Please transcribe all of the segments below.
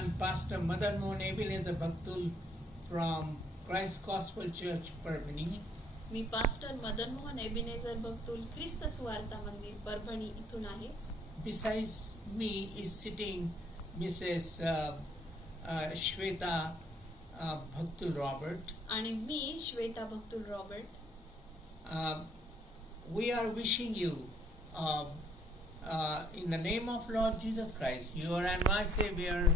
I'm Pastor Madan Mohan Ebenezer Bhaktul from Christ Gospel Church, Parvani. Me pastor Madan Mohan एबिनेझर बक्तुल ख्रिस्त सुवार्ता मंदिर परभणी इथून आहे. Besides me is sitting Mrs. Shweta Bhaktul Robert. आणि मी Shweta Bhaktul Robert. We are wishing you in the name of Lord Jesus Christ, your and my Savior,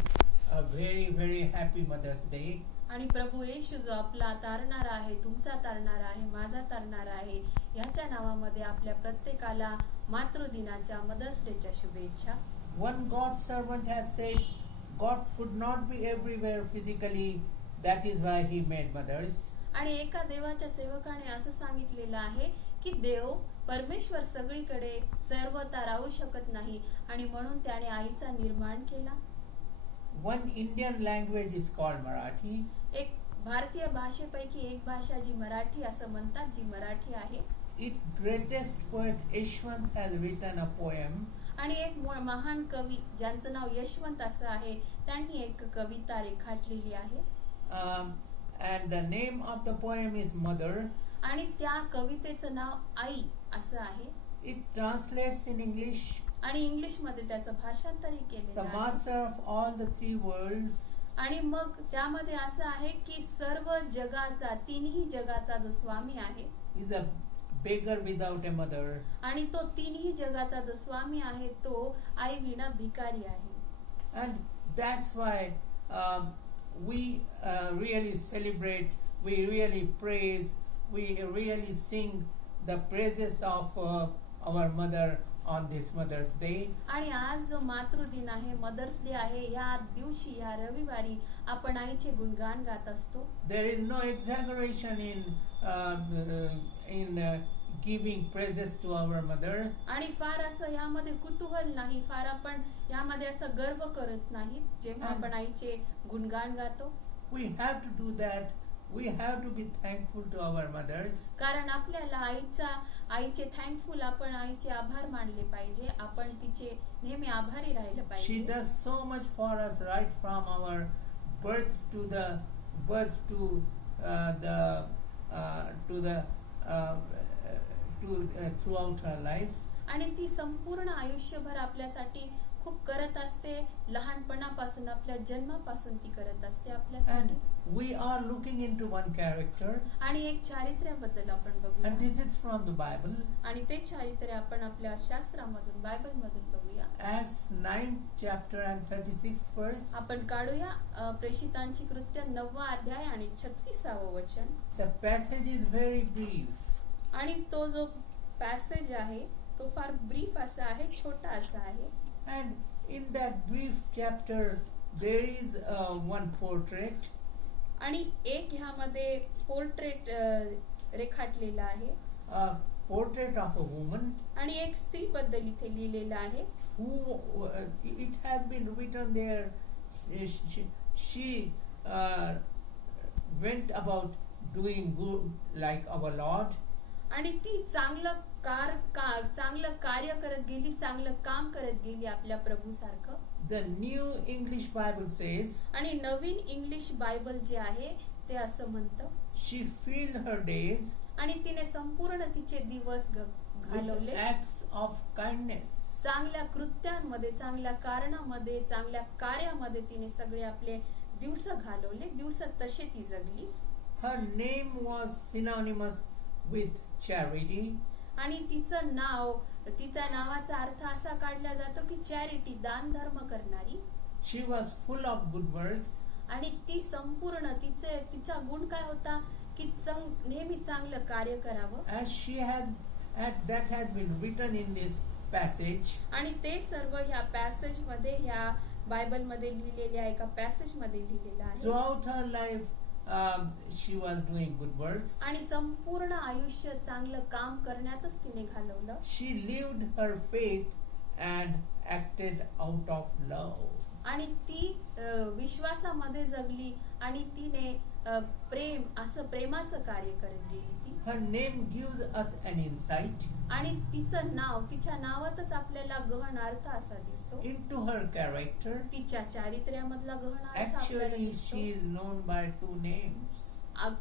a very, very happy Mother's Day. आणि प्रभू येशू जो आपला तारणारा आहे, तुमचा तारणारा आहे, माझा तारणारा आहे, ह्याच्या नावामध्ये आपल्या प्रत्येकाला मातृदिनाच्या मदर्स डेच्या शुभेच्छा. One God's servant has said, God could not be everywhere physically, that is why he made mothers. आणि एका देवाच्या सेवकाने असं सांगितलेलं आहे की देव परमेश्वर सगळीकडे सर्वता राहू शकत नाही आणि म्हणून त्याने आईचा निर्माण केला. One Indian language is called Marathi. एक भारतीय भाषेपैकी एक भाषा जी मराठी असं म्हणतात, जी मराठी आहे. Its greatest poet Yashwant has written a poem. आणि एक महान कवी ज्यांचं नाव यशवंत असं आहे, त्यांनी एक कविता रेखाटलेली आहे. And the name of the poem is Mother. आणि त्या कवितेचं नाव आई असं आहे. It translates in English. आणि इंग्लिश मध्ये त्याचं भाषांतरही केलेलं The आहे. master of all the three worlds. आणि मग त्यामध्ये असं आहे की सर्व जगाचा, तिन्ही जगाचा जो स्वामी आहे, is a beggar without a mother. आणि तो तिन्ही जगाचा जो स्वामी आहे तो आई विना भिकारी आहे. And that's why we really celebrate, we really praise, we really sing the praises of our mother on this Mother's Day. आणि आज जो मातृदिन आहे, मदर्स डे आहे, या दिवशी या रविवारी आपण आईचे गुणगान गात असतो. There is no exaggeration in giving praises to our mother. आणि फार असं यामध्ये कुतूहल नाही, फार आपण यामध्ये असं गर्व करत नाही जेव्हा आपण आईचे गुणगान गातो. We have to do that. We have to be thankful to our mothers. कारण आपल्याला आईचे थँकफुल, आपण आईचे आभार मानले पाहिजे, आपण तिचे नेहमी आभारी राहिले She पाहिजे. does so much for us right from our birth to throughout her life. आणि ती संपूर्ण आयुष्यभर आपल्यासाठी खूप करत असते. लहानपणापासून, आपल्या जन्मापासून ती करत असते आपल्यासाठी. And we are looking into one character. आणि एक चारित्र्याबद्दल आपण बघूया. And this is from the Bible. आणि ते चारित्र्य आपण आपल्या शास्त्रामधून, बायबल मधून बघूया. Acts 9th chapter and 36th verse. आपण काढूया प्रेषितांची कृत्य 9वा अध्याय आणि 36वे वचन. The passage is very brief. आणि तो जो पॅसेज आहे तो फार ब्रीफ असा आहे, छोटा असा आहे. And in that brief chapter there is one portrait. आणि एक ह्यामध्ये पोर्ट्रेट रेखाटलेला आहे. A portrait of a woman. आणि एक स्त्री बद्दल इथे लिहिलेलं आहे. Who it has been written there. She went about doing good like our Lord. आणि ती चांगलं कार्य करत गेली, चांगलं काम करत गेली आपल्या प्रभू सारखं. The New English Bible says. आणि नवीन इंग्लिश बायबल जे आहे ते असं म्हणतं. She filled her days. आणि तिने संपूर्ण तिचे दिवस घालवले with acts of kindness. चांगल्या कृत्यांमध्ये, चांगल्या कारणामध्ये, चांगल्या कार्यामध्ये तिने सगळे आपले दिवस घालवले. दिवस तसे ती जगली. Her name was synonymous with charity. आणि तिचा नावाचा अर्थ असा काढला जातो की चॅरिटी, दान धर्म करणारी. She was full of good works. आणि ती संपूर्ण तिचा गुण काय होता की नेहमी चांगलं कार्य करावं. As that had been written in this passage. आणि ते सर्व ह्या पॅसेज मध्ये, ह्या बायबल मध्ये लिहिलेल्या एका पॅसेज मध्ये लिहिलेलं आहे. Throughout her life she was doing good works. आणि संपूर्ण आयुष्य चांगलं काम करण्यातच तिने घालवलं. She lived her faith and acted out of love. आणि ती विश्वासामध्ये जगली आणि तिने प्रेम असं प्रेमाचं कार्य करत गेली ती. Her name gives us an insight आणि तिचं नाव, तिच्या नावातच आपल्याला गहन अर्थ असा दिसतो. into her character. तिच्या चारित्र्यामधला गहन अर्थ आपल्याला Actually, दिसतो. she is known by two names.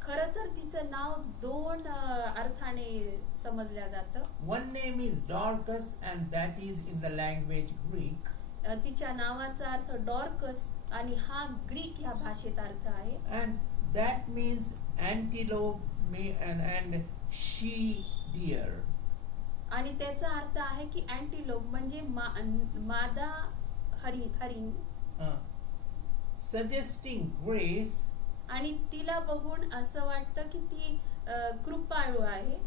खरं तर तिचं नाव दोन अर्थाने समजल्या जातं. One name is Dorcas, and that is in the language Greek. तिच्या नावाचा अर्थ डॉर्कस आणि हा ग्रीक ह्या भाषेत अर्थ आहे. And that means antelope and she deer. आणि त्याचा अर्थ आहे की अँटिलोप म्हणजे मादा हरिण. Suggesting grace. आणि तिला बघून असं वाटतं की ती कृपाळू आहे.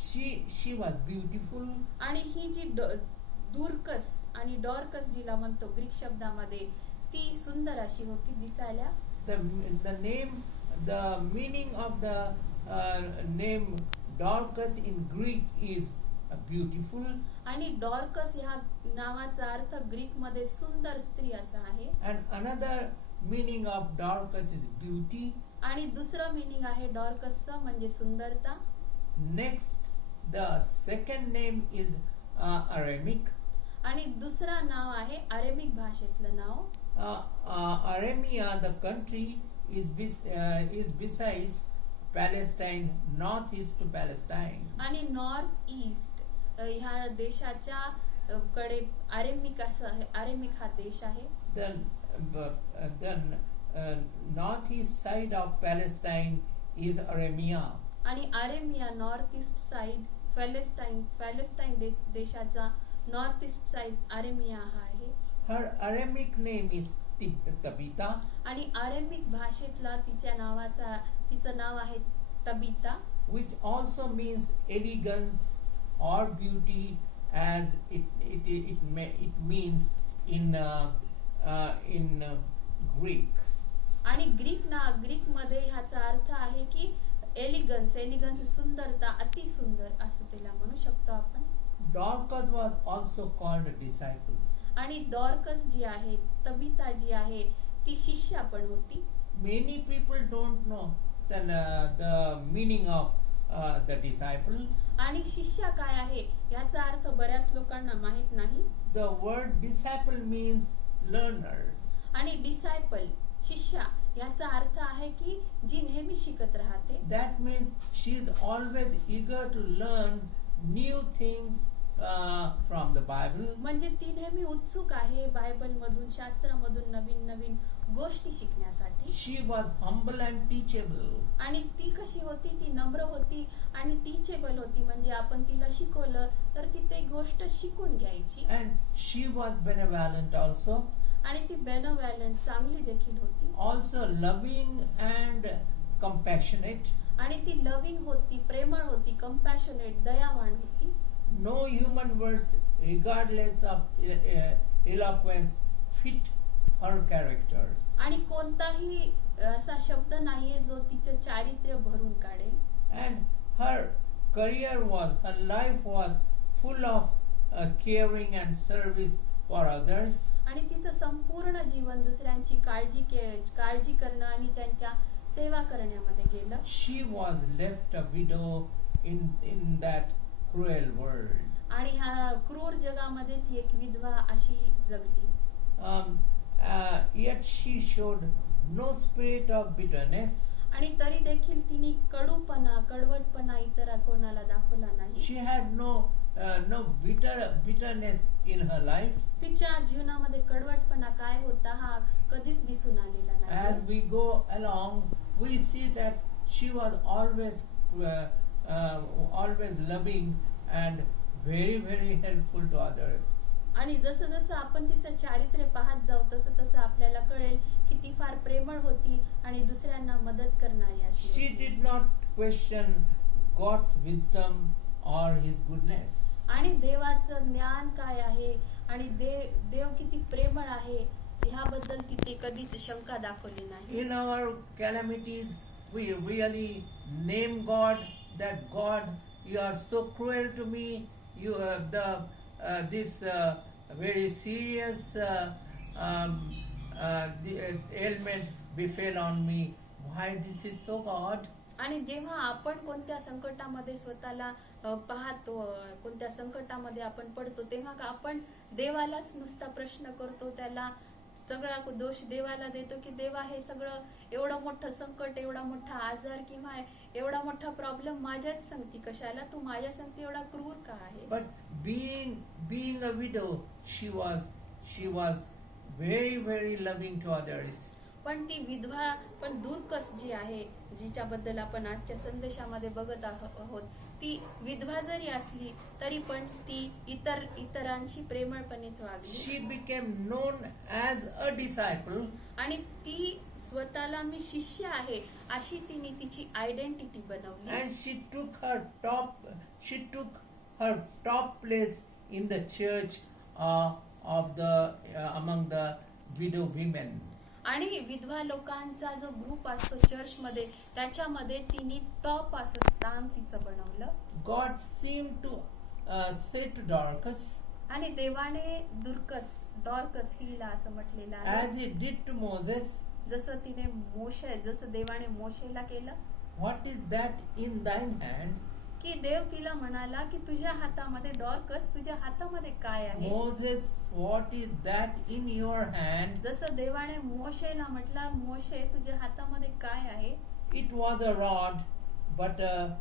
She was beautiful. आणि ही जी दूरकस आणि डॉर्कस जिला म्हणतो ग्रीक शब्दामध्ये, ती सुंदर अशी होती दिसायला. The meaning of the name Dorcas in Greek is beautiful. आणि डॉर्कस ह्या नावाचा अर्थ ग्रीक मध्ये सुंदर स्त्री असा आहे. And another meaning of Dorcas is beauty. आणि दुसरं मीनिंग आहे डॉर्कसचं म्हणजे सुंदरता. Next, the second name is Aramic. आणि दुसरा नाव आहे अरेमिक भाषेतलं नाव. Aramea, the country, is besides Palestine, northeast to Palestine. आणि नॉर्थ ईस्ट ह्या देशाच्या कडे अरेमिक असं आहे. अरेमिक हा देश आहे. The northeast side of Palestine is Aramea. आणि अरेमिया नॉर्थ ईस्ट साइड पॅलेस्टाईन देशाचा नॉर्थ ईस्ट साइड अरेमिया हा आहे. Her Aramic name is Tabitha. आणि अरेमिक भाषेतला तिचं नाव आहे Tabitha, which also means elegance or beauty, as it means in Greek. आणि Greek मध्ये ह्याचा अर्थ आहे की एलिगन्स सुंदरता, अति सुंदर असं तिला म्हणू शकतो आपण. Dorcas was also called a disciple. आणि डॉर्कस जी आहे, तबिता जी आहे, ती शिष्या पण होती. Many people don't know the meaning of the disciple. आणि शिष्या काय आहे याचा अर्थ बऱ्याच लोकांना माहित नाही. The word disciple means learner. आणि डिसायपल शिष्या याचा अर्थ आहे की जी नेहमी शिकत राहते. That means she is always eager to learn new things from the Bible. म्हणजे ती नेहमी उत्सुक आहे बायबल मधून, शास्त्रामधून नवीन नवीन गोष्टी शिकण्यासाठी. She was humble and teachable. आणि ती कशी होती, ती नम्र होती आणि टीचेबल होती, म्हणजे आपण तिला शिकवलं तर ती ते गोष्ट शिकून घ्यायची. And she was benevolent also. आणि ती बेनोव्हॅलंट चांगली देखील होती. Also loving and compassionate. आणि ती लव्हिंग होती, प्रेमळ होती, कंपॅशनेट, दयावान होती. No human words, regardless of eloquence, fit her character. आणि कोणताही असा शब्द नाहीये जो तिचं चारित्र्य भरून काढेल. And her life was full of caring and service for others. आणि तिचं संपूर्ण जीवन दुसऱ्यांची काळजी करणं आणि त्यांच्या सेवा करण्यामध्ये गेलं. She was left a widow in that cruel world. आणि ह्या क्रूर जगामध्ये ती एक विधवा अशी जगली. Yet she showed no spirit of bitterness. आणि तरी देखील तिने कडवटपणा इतर कोणाला दाखवला नाही. She had no bitterness in her life. तिच्या जीवनामध्ये कडवटपणा काय होता हा कधीच दिसून आलेला नाही. As we go along, we see that she was always loving and very, very helpful to others. आणि जसं जसं आपण तिचं चारित्र्य पाहत जाऊ तसं तसं आपल्याला कळेल की ती फार प्रेमळ होती आणि दुसऱ्यांना मदत करणारी अशी She होती. did not question God's wisdom or His goodness. आणि देवाचं ज्ञान काय आहे आणि देव किती प्रेमळ आहे ह्याबद्दल तिथे कधीच शंका दाखवली नाही. In our calamities, we really name God, that God, you are so cruel to me. You this very serious ailment befell on me. why this is so odd? आणि जेव्हा आपण कोणत्या संकटामध्ये स्वतःला पाहतो, कोणत्या संकटामध्ये आपण पडतो, तेव्हा का आपण देवालाच नुसता प्रश्न करतो, त्याला सगळा दोष देवाला देतो की देवा हे सगळं एवढं मोठं संकट, एवढा मोठा आजार किंवा एवढा मोठा प्रॉब्लेम माझ्याच संगती कशाला, तू माझ्या संगती एवढा क्रूर का आहे? But being a widow, she was very loving to others. पण ती विधवा, पण दूरकस जी आहे, जिच्याबद्दल आपण आजच्या संदेशामध्ये बघत आहोत, ती विधवा जरी असली तरी पण ती इतरांशी प्रेमळपणेच वागली. She became known as a disciple. आणि ती स्वतःला मी शिष्य आहे अशी तिने तिची आयडेंटिटी बनवली. And she took her top place in the church among the widow women. आणि विधवा लोकांचा जो ग्रुप असतो चर्च मध्ये, त्याच्यामध्ये तिने टॉप असं स्थान तिचं बनवलं. God seemed to say to Dorcas, आणि देवाने डॉर्कस हिला असं म्हटलेलं आहे, as he did to Moses, जसं देवाने मोशेला केलं. what is that in thine hand? की देव तिला म्हणाला की तुझ्या हातामध्ये, डॉर्कस तुझ्या हातामध्ये काय आहे? Moses, what is that in your hand? जसं देवाने मोशेला म्हटला, मोशे तुझ्या हातामध्ये काय आहे? It was a rod, but a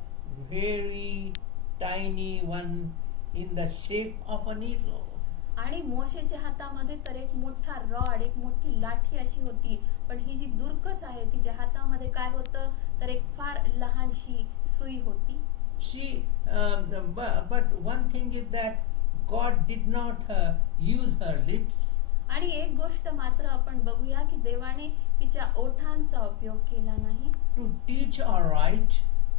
very tiny one in the shape of a needle. आणि मोशेच्या हातामध्ये तर एक मोठा रॉड, एक मोठी लाठी अशी होती, पण ही जी दूरकस आहे तिच्या हातामध्ये काय होतं, तर एक फार लहानशी सुई होती. But one thing is that God did not use her lips. आणि एक गोष्ट मात्र आपण बघूया की देवाने तिच्या ओठांचा उपयोग केला नाही. To teach or right.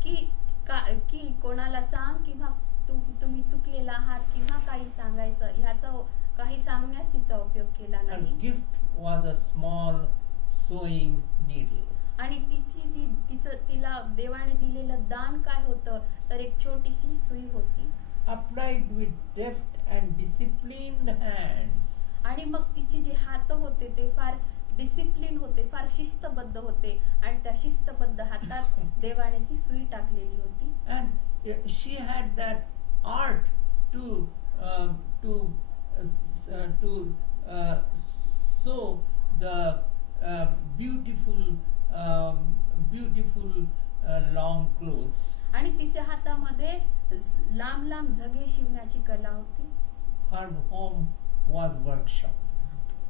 की कोणाला सांग किंवा तुम्ही चुकलेला आहात किंवा काही सांगायचं, ह्याचा काही सांगण्यास तिचा उपयोग केला Her नाही. gift was a small sewing needle. आणि तिला देवाने दिलेलं दान काय होतं, तर एक छोटीशी सुई होती. Applied with deft and disciplined hands. आणि मग तिची जे हात होते ते फार डिसिप्लिन होते, फार शिस्तबद्ध होते, आणि त्या शिस्तबद्ध हातात देवाने ती सुई टाकलेली होती. And she had that art to sew the beautiful long clothes. आणि तिच्या हातामध्ये लांब झगे शिवण्याची कला होती. Her home was workshop.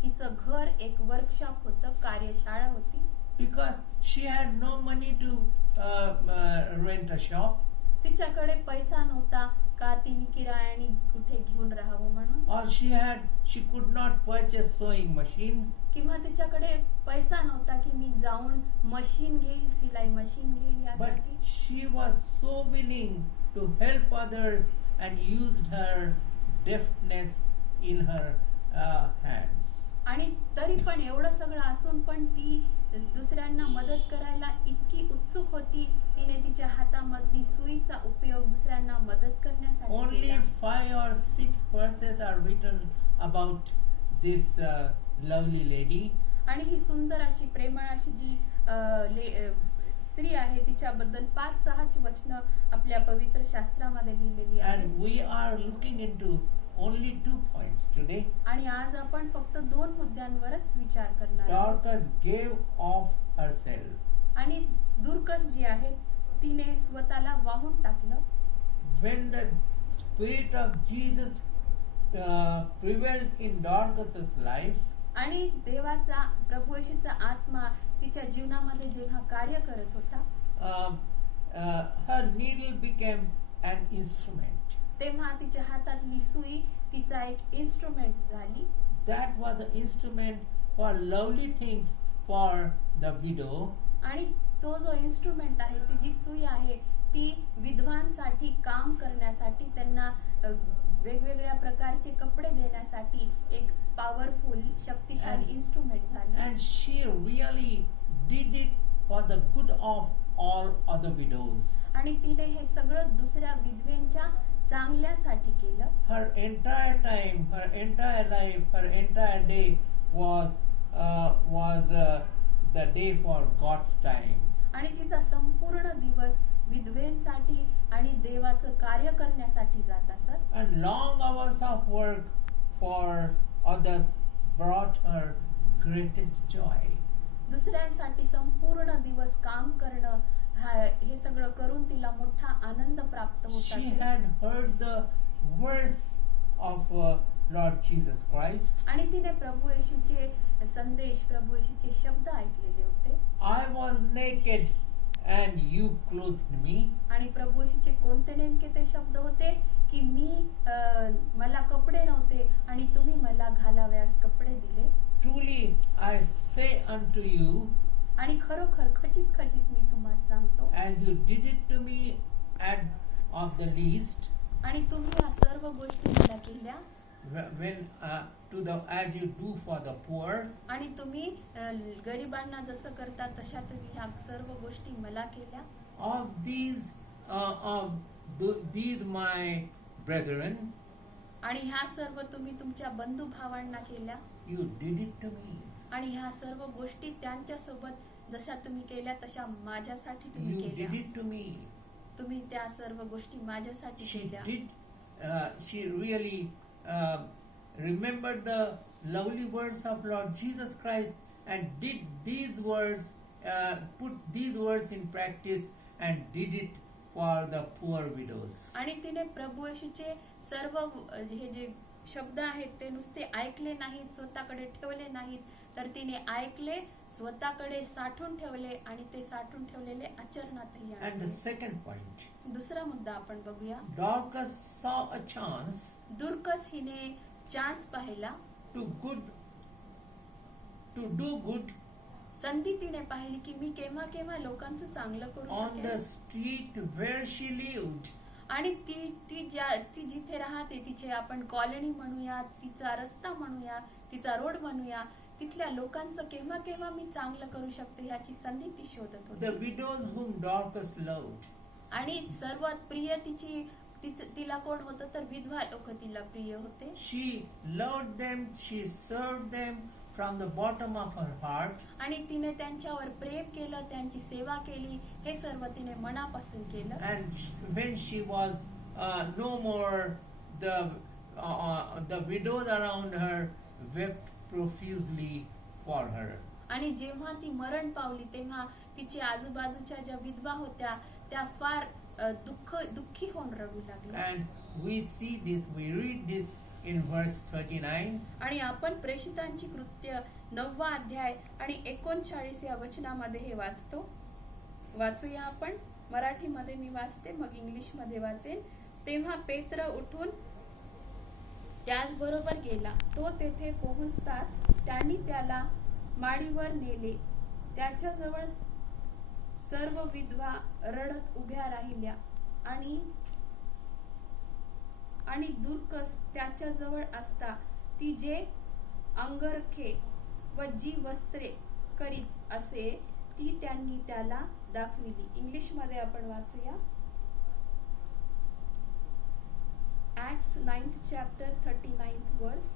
तिचं घर एक वर्कशॉप होतं, कार्यशाळा होती. Because she had no money to rent a shop. तिच्याकडे पैसा नव्हता का तिने किरायाने कुठे घेऊन राहावं म्हणून. Or she could not purchase sewing machine. किंवा तिच्याकडे पैसा नव्हता की मी जाऊन मशीन घेईल, सिलाई मशीन घेईल But यासाठी. she was so willing to help others and used her deftness in her hands. आणि तरी पण एवढं सगळं असून पण ती दुसऱ्यांना मदत करायला इतकी उत्सुक होती, तिने तिच्या हातामधली सुईचा उपयोग दुसऱ्यांना मदत करण्यासाठी Only केला. 5 or 6 verses are written about this lovely lady. आणि ही सुंदर अशी प्रेमळ अशी जी स्त्री आहे, तिच्याबद्दल 5-6 वचनं आपल्या पवित्र शास्त्रामध्ये लिहिलेली आहेत. And we are looking into only 2 points today. आणि आज आपण फक्त 2 मुद्द्यांवरच विचार करणार आहोत. Dorcas gave of herself. आणि दूरकस जी आहे तिने स्वतःला वाहून टाकलं. When the spirit of Jesus prevailed in Dorcas's life, आणि देवाचा, प्रभू येशूचा आत्मा तिच्या जीवनामध्ये जेव्हा कार्य करत होता, her needle became an instrument. तेव्हा तिच्या हातातली सुई तिचा एक इन्स्ट्रुमेंट झाली. That was the instrument for lovely things for the widow. आणि तो जो इन्स्ट्रुमेंट आहे, ती जी सुई आहे, ती विधवांसाठी काम करण्यासाठी, त्यांना वेगवेगळ्या प्रकारचे कपडे देण्यासाठी एक पॉवरफुल, शक्तिशाली इन्स्ट्रुमेंट झाली. And she really did it for the good of all other widows. आणि तिने हे सगळं दुसऱ्या विधवेंच्या चांगल्यासाठी केलं. Her entire time, her entire life, her entire day was the day for God's time. आणि तिचा संपूर्ण दिवस विधवेंसाठी आणि देवाचं कार्य करण्यासाठी जात असत. And long hours of work for others brought her greatest joy. दुसऱ्यांसाठी संपूर्ण दिवस काम करणं हे सगळं करून तिला मोठा आनंद प्राप्त होत She असे. had heard the words of Lord Jesus Christ. आणि तिने प्रभू येशूचे संदेश, प्रभू येशूचे शब्द ऐकलेले होते. I was naked and you clothed me. आणि प्रभू येशूचे कोणते नेमके ते शब्द होते की मला कपडे नव्हते आणि तुम्ही मला घालाव्यास कपडे दिले. Truly I say unto you, आणि खरोखर खचित खचित मी तुम्हाला सांगतो, as you did it to me at of the least, आणि तुम्ही या सर्व गोष्टी मला केल्या, when as you do for the poor, आणि तुम्ही गरिबांना जसं करता तशा तुम्ही ह्या सर्व गोष्टी मला केल्या. these my brethren, आणि ह्या सर्व तुम्ही तुमच्या बंधू भावांना केल्या. you did it to me. आणि ह्या सर्व गोष्टी त्यांच्या सोबत जशा तुम्ही केल्या तशा माझ्यासाठी तुम्ही You केल्या. did it to me. तुम्ही त्या सर्व गोष्टी माझ्यासाठी She केल्या. she really remembered the lovely words of Lord Jesus Christ and did these words, put these words in practice and did it for the poor widows. आणि तिने प्रभू येशूचे सर्व हे जे शब्द आहेत ते नुसते ऐकले नाहीत, स्वतःकडे ठेवले नाहीत, तर तिने ऐकले, स्वतःकडे साठवून ठेवले आणि ते साठवून ठेवलेले आचरणातही And the आणले. second point, दुसरा मुद्दा आपण बघूया. Dorcas saw a chance दुर्कस हिने चान्स पाहिला, to do good संधी तिने पाहिली की मी केव्हा केव्हा लोकांचं चांगलं करू on the शकेन. street where she lived. आणि ती जिथे राहते, तिचे आपण कॉलनी म्हणूया, तिचा रस्ता म्हणूया, तिचा रोड म्हणूया, तिथल्या लोकांचं केव्हा केव्हा मी चांगलं करू शकते ह्याची संधी ती शोधत The होती. widows whom Dorcas loved. आणि सर्वात प्रिय तिला कोण होतं तर विधवा लोक तिला प्रिय होते. She loved them, she served them from the bottom of her heart. आणि तिने त्यांच्यावर प्रेम केलं, त्यांची सेवा केली, हे सर्व तिने मनापासून केलं. And when she was no more, the widows around her wept profusely for her. आणि जेव्हा ती मरण पावली तेव्हा तिच्या आजूबाजूच्या ज्या विधवा होत्या त्या फार दुःखी होऊन रडू लागल्या. And we see this, we read this in verse 39. आणि आपण प्रेषितांची कृत्य 9वा अध्याय आणि 39 या वचनामध्ये हे वाचूया आपण. मराठीमध्ये मी वाचते, मग इंग्लिश मध्ये वाचेन. तेव्हा पेत्र उठून त्याचबरोबर गेला. तो तेथे पोहोचताच त्यांनी त्याला माडीवर नेले. त्याच्याजवळ सर्व विधवा रडत उभ्या राहिल्या आणि दुर्कस त्याच्याजवळ असता ती जे अंगरखे व जी वस्त्रे करीत असे ती त्यांनी त्याला दाखविली. इंग्लिश मध्ये आपण वाचूया. Acts 9th chapter 39th verse.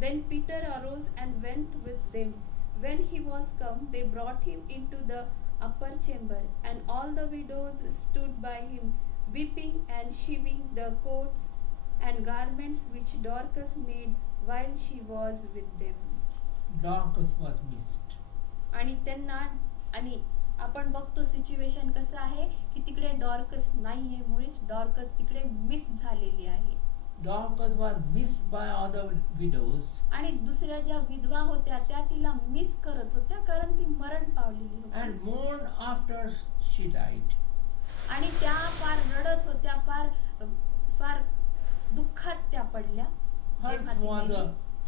Then Peter arose and went with them. When he was come, they brought him into the upper chamber, and all the widows stood by him, weeping and sheaving the coats and garments which Dorcas made while she was with them. Dorcas was missed. आणि आपण बघतो situation कसं आहे की तिकडे Dorcas नाहीये, मुळीच Dorcas तिकडे मिस झालेली आहे. Dorcas was missed by other widows. आणि दुसऱ्या ज्या विधवा होत्या त्या तिला मिस करत होत्या कारण ती मरण पावलेली होती. And mourned after she died. आणि त्या फार रडत होत्या, फार दुःखात त्या पडल्या. Hers was a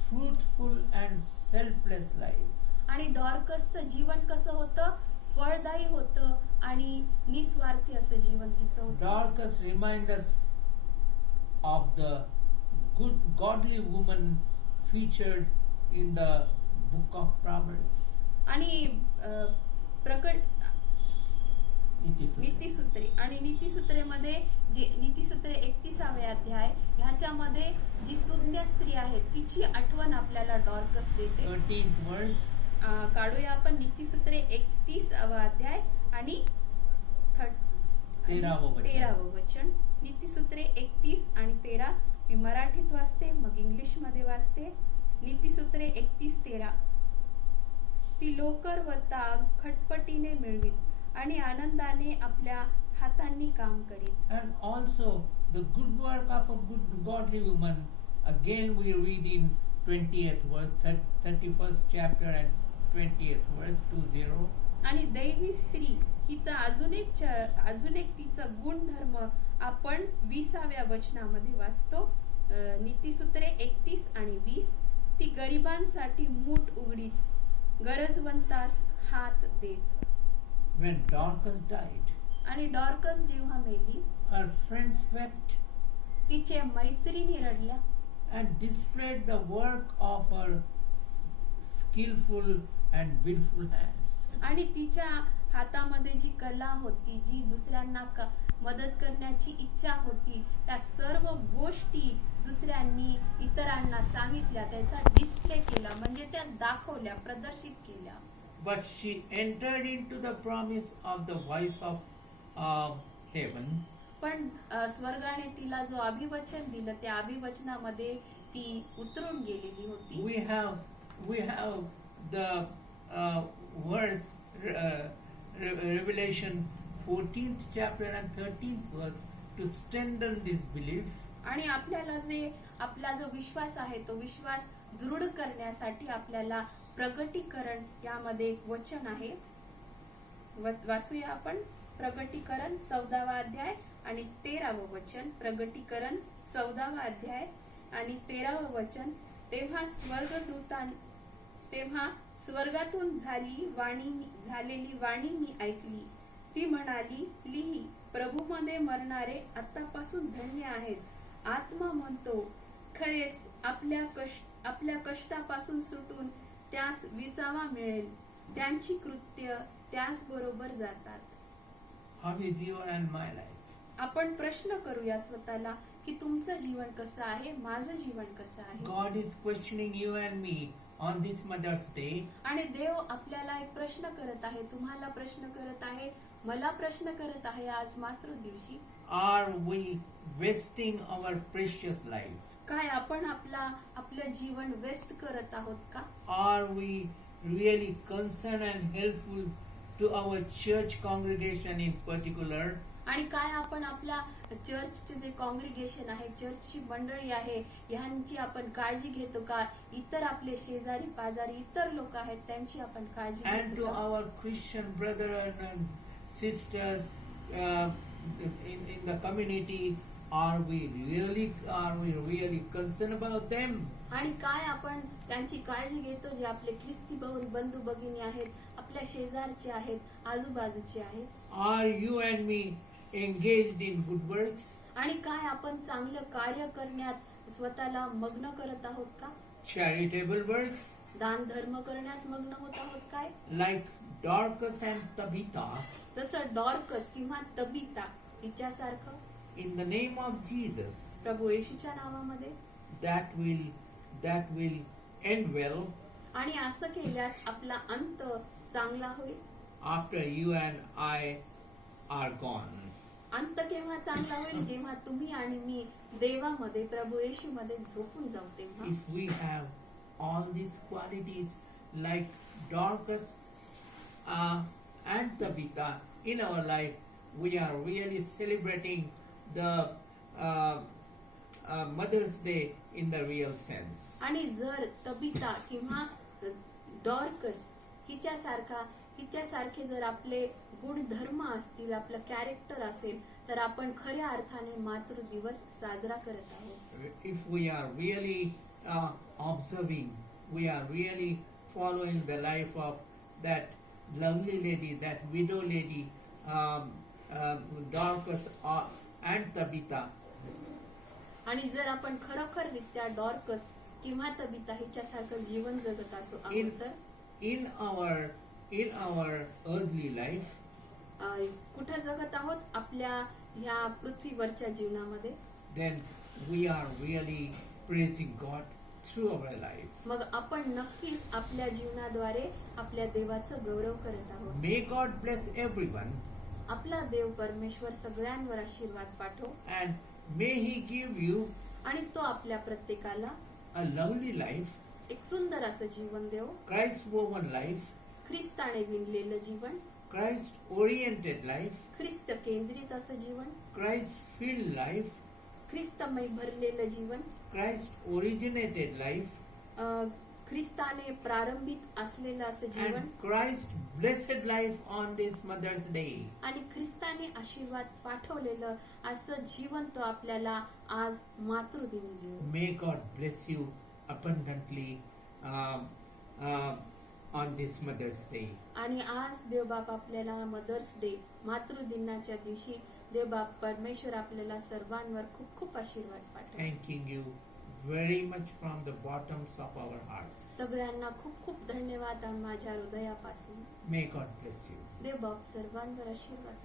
fruitful and selfless life. आणि डॉर्कसचं जीवन कसं होतं, फळदायी होतं आणि निस्वार्थी असं जीवन तिचं होतं. Dorcas reminds us of the good godly woman featured in the book of Proverbs. आणि नीतिसूत्रे आणि नीतिसूत्रेमध्ये जी नीतिसूत्रे 31वे अध्याय ह्याच्यामध्ये जी सुज्ञ स्त्री केली आहे तिची आठवण आपल्याला डॉर्कस देते. 13th verse. काढूया आपण नीतिसूत्रे 31वा अध्याय आणि 13वं वचन. नीतिसूत्रे 31 आणि 13. मी मराठीत वाचते, मग इंग्लिश मध्ये वाचते. नीतिसूत्रे 31:13. ती लोकर व ताग खटपटीने मिळवीत आणि आनंदाने आपल्या हातांनी काम करीत. And also the good work of a good godly woman, again we read in 20th verse, 31st chapter and 20th verse, 20. आणि दैवी स्त्री हिचा अजून एक तिचा गुणधर्म आपण 20व्या वचनामध्ये वाचतो. नीतिसूत्रे 31 आणि 20. ती गरिबांसाठी मूठ उघडीत, गरजवंतास हात देत. When Dorcas died, आणि डॉर्कस जेव्हा मेली, her friends wept तिचे मैत्रिणी रडल्या and displayed the work of her skillful and willful hands. आणि तिच्या हातामध्ये जी कला होती, जी दुसऱ्यांना मदत करण्याची इच्छा होती, त्या सर्व गोष्टी दुसऱ्यांनी इतरांना सांगितल्या, त्याचा डिस्प्ले केला, म्हणजे त्या दाखवल्या, प्रदर्शित केल्या. But she entered into the promise of the voice of heaven. पण स्वर्गाने तिला जो अभिवचन दिलं, त्या अभिवचनामध्ये ती उतरून गेलेली होती. We have the verse Revelation 14th chapter and 13th verse to strengthen this belief. आणि आपल्याला आपला जो विश्वास आहे, तो विश्वास दृढ करण्यासाठी आपल्याला प्रगटीकरण यामध्ये एक वचन आहे, वाचूया आपण. प्रगटीकरण 14वा अध्याय आणि 13वं वचन. प्रगटीकरण 14वा अध्याय आणि 13वं वचन. तेव्हा स्वर्गातून झालेली वाणी मी ऐकली. ती म्हणाली, लिही, प्रभूमध्ये मरणारे आतापासून धन्य आहेत. आत्मा म्हणतो, खरेच आपल्या कष्टापासून सुटून त्यास विसावा मिळेल. त्यांची कृत्य त्यास बरोबर जातात. How is your and my life? आपण प्रश्न करूया स्वतःला की तुमचं जीवन कसं आहे, माझं जीवन कसं आहे. God is questioning you and me on this Mother's Day. आणि देव आपल्याला एक प्रश्न करत आहे, तुम्हाला प्रश्न करत आहे, मला प्रश्न करत आहे आज मातृ दिवशी. Are we wasting our precious life? काय आपण आपलं जीवन वेस्ट करत आहोत का? Are we really concerned and helpful to our church congregation in particular? आणि काय आपण आपल्या चर्चचे जे कॉंग्रिगेशन आहे, चर्चची मंडळी आहे, ह्यांची आपण काळजी घेतो का? इतर आपले शेजारी पाजारी इतर लोक आहेत, त्यांची आपण काळजी And to घेतो का? our Christian brothers and sisters in the community, are we really concerned about them? आणि काय आपण त्यांची काळजी घेतो, जे आपले ख्रिस्ती बंधू भगिनी आहेत, आपल्या शेजारचे आहेत, आजूबाजूचे आहेत. Are you and me engaged in good works? आणि काय आपण चांगलं कार्य करण्यात स्वतःला मग्न करत आहोत का? Charitable works? दान धर्म करण्यात मग्न होत आहोत काय? Like Dorcas and Tabitha, तसं डॉर्कस किंवा Tabitha तिच्यासारखं in the name of Jesus, प्रभू येशूच्या नावामध्ये. that will end well आणि असं केल्यास आपला अंत चांगला होईल. after you and I are gone. अंत केव्हा चांगला होईल? जेव्हा तुम्ही आणि मी देवामध्ये, प्रभू येशू मध्ये झोपून जाऊ तेव्हा. If we have all these qualities like Dorcas and Tabitha in our life, we are really celebrating the Mother's Day in the real sense. आणि जर तबिता किंवा डॉर्कस हिच्यासारखे जर आपले गुणधर्म असतील, आपलं कॅरेक्टर असेल, तर आपण खऱ्या अर्थाने मातृ दिवस साजरा करत आहोत. If we are really observing, we are really following the life of that lovely lady, that widow lady, Dorcas and Tabitha. आणि जर आपण खरोखररित्या डॉर्कस किंवा तबिता हिच्यासारखं जीवन जगत असो आहोत तर in our earthly life, कुठं जगत आहोत आपल्या ह्या पृथ्वीवरच्या जीवनामध्ये, then we are really praising God. through our life. मग आपण नक्कीच आपल्या जीवनाद्वारे आपल्या देवाचं गौरव करत आहोत. May God bless everyone, आपला देव परमेश्वर सगळ्यांवर आशीर्वाद पाठव and may He give you आणि तो आपल्या प्रत्येकाला a lovely life, एक सुंदर असं जीवन देव, Christ-woven life, ख्रिस्ताने विणलेलं जीवन, Christ-oriented life, ख्रिस्त केंद्रित असं जीवन, Christ-filled life, ख्रिस्तमय भरलेलं जीवन, Christ-originated life, ख्रिस्ताने प्रारंभिक असलेलं असं जीवन and Christ-blessed life on this Mother's Day. आणि ख्रिस्ताने आशीर्वाद पाठवलेलं असं जीवन तो आपल्याला आज मातृदिनी देऊ. May God bless you abundantly on this Mother's Day. आणि आज देवबाप आपल्याला मदर्स डे मातृदिनाच्या दिवशी देवबाप परमेश्वर आपल्याला सर्वांवर खूप खूप आशीर्वाद पाठव. Thanking you very much from the bottoms of our hearts. सगळ्यांना खूप खूप धन्यवाद माझ्या हृदयापासून. May God bless you. देवबाप सर्वांवर आशीर्वाद